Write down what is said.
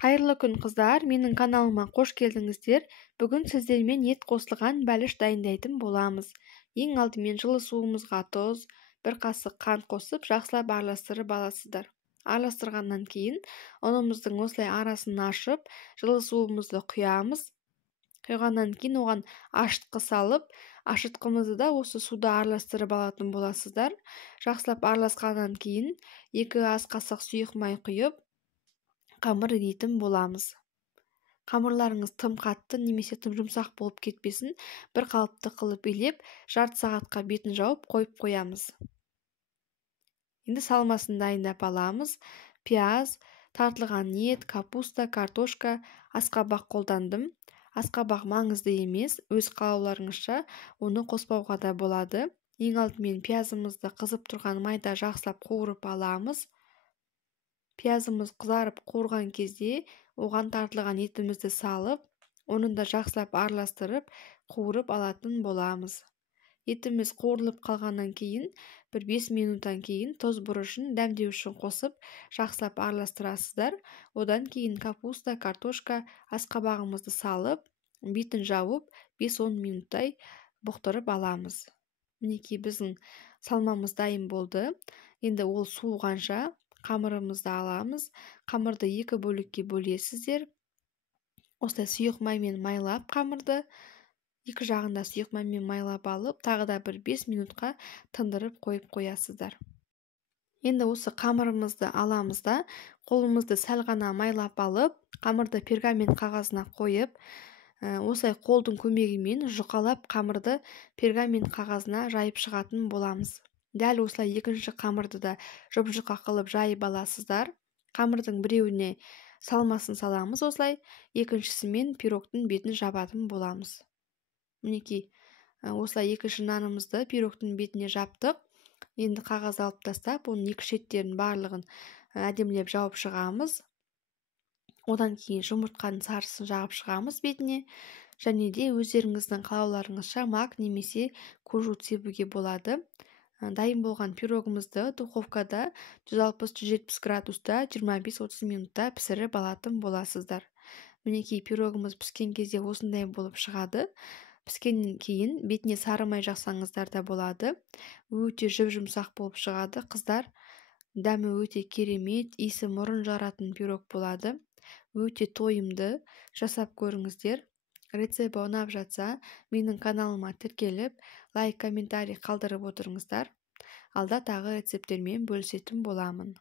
Қайырлы күн қыздар, менің каналыма қош келдіңіздер. Бүгін сіздермен ет қосылған бәліш дайындайтын боламыз. Ең алдымен жылы суымызға тұз, бір қасық қант қосып, жақсылап араластырып аласыздар. Араластырғаннан кейін ұнымыздың осылай арасын ашып, жылы суымызды құямыз. Құйғаннан кейін оған ашытқы салып, ашытқымызды да осы суда араластырып алатын боласыздар. Жақсылап араласқаннан кейін 2 ас қасық сұйық май құйып, қамыр дейтін боламыз. Қамырларыңыз тым қатты немесе тым жұмсақ болып кетпесін, бір қалыпты қылып билеп, жарты сағатқа бетін жауып қойып қоямыз. Енді салмасын дайындап аламыз. Пияз, тартылған ет, капуста, картошка, асқабақ қолдандым. Асқабақ маңызды емес, өз қалауларыңызша оны қоспауға да болады. Ең алдымен пиязымызды қызып тұрған майда жақсылап қуырып аламыз. Пиязымыз қызарып қуырған кезде оған тартылған етімізді салып, оны да жақсылап араластырып, қуырып алатын боламыз. Етіміз қуырылып қалғаннан кейін, бір 5 минуттан кейін тұз бұрышын дәмдеу үшін қосып, жақсылап араластырасыздар. Одан кейін капуста, картошка, асқабағымызды салып, бетін жауып, 5-10 минуттай бұқтырып аламыз. Мінекей біздің салмамыз дайын болды. Енді ол суығанша қамырымызды аламыз. Қамырды 2 бөлікке бөлесіздер. Осылай сұйық маймен майлап қамырды, 2 жағында сұйық маймен майлап алып, тағы да бір 5 минутқа тындырып қойып қоясыздар. Енді осы қамырымызды аламыз да, қолымызды сәл ғана майлап алып, қамырды пергамент қағазына қойып, осылай қолдың көмегімен жұқалап қамырды пергамент қағазына жайып шығатын боламыз. Дәл осылай екінші қамырды да жұп-жұқа қылып жайып аласыздар. Қамырдың біреуіне салмасын саламыз осылай, екіншісімен пирогтың бетін жабатын боламыз. Мінекей, осылай екінші нанымызды пирогтың бетіне жаптық. Енді қағаз алып тастап, оның екі шеттерін барлығын әдемілеп жауып шығамыз. Одан кейін жұмыртқаның сарысын жағып шығамыз бетіне. Және де өздеріңіздің қалауларыңызша мак немесе күріш себуге болады. Дайын болған пирогымызды духовкада 160-170 градуста 25-30 минутта пісіріп алатын боласыздар. Мінекей пирогымыз піскен кезде осындай болып шығады. Піскеннен кейін бетіне сары май жақсаңыздар да болады. Өте жұп-жұмсақ болып шығады, қыздар. Дәмі өте керемет, иісі мұрын жаратын пирог болады. Өте тойымды, жасап көріңіздер. Рецепті ұнап жатса, менің каналыма тіркеліп, лайк, комментарий қалдырып отырыңыздар. Алда тағы рецепттермен бөлісетін боламын.